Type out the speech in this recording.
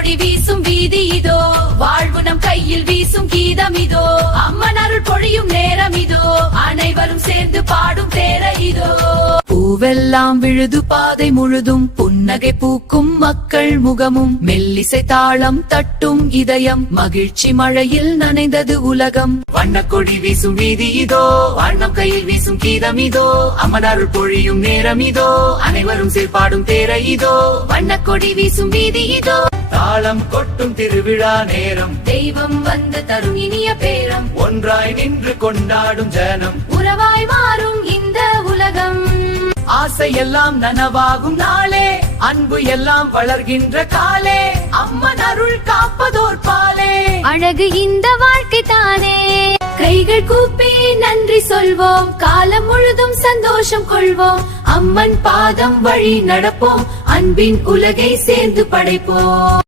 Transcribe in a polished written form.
கொடி வீசும் வீதி இதோ, வாழ்வு நம் கையில் வீசும் கீதம் இதோ, அம்மன் அருள் பொழியும் நேரம் இதோ, அனைவரும் சேர்ந்து பாடும் தேர இதோ. பூவெல்லாம் விழுது பாதை முழுதும், புன்னகை பூக்கும் மக்கள் முகமும், மெல்லிசை தாளம் தட்டும் இதயம், மகிழ்ச்சி மழையில் நனைந்தது உலகம். வண்ணக்கொடி வீசும் வீதி இதோ, வண்ணம் கையில் வீசும் கீதம் இதோ, அம்மன் அருள் பொழியும் நேரம் இதோ, அனைவரும் சேர்பாடும் தேர இதோ. வண்ணக்கொடி வீசும் வீதி இதோ, தாளம் கொட்டும் திருவிழா நேரம், தெய்வம் வந்து தரும் இனிய பேரம், ஒன்றாய் நின்று கொண்டாடும் ஜனம், உறவாய் மாறும் இந்த உலகம். ஆசை எல்லாம் நனவாகும் நாளே, அன்பு எல்லாம் வளர்கின்ற காலே, அம்மன் அருள் காப்பதோர் பாலே. அழகு இந்த வாழ்க்கை தானே, கைகள் கூப்பி நன்றி சொல்வோம், காலம் முழுதும் சந்தோஷம் கொள்வோம், அம்மன் பாதம் வழி நடப்போம், அன்பின் உலகை சேர்ந்து படைப்போம்.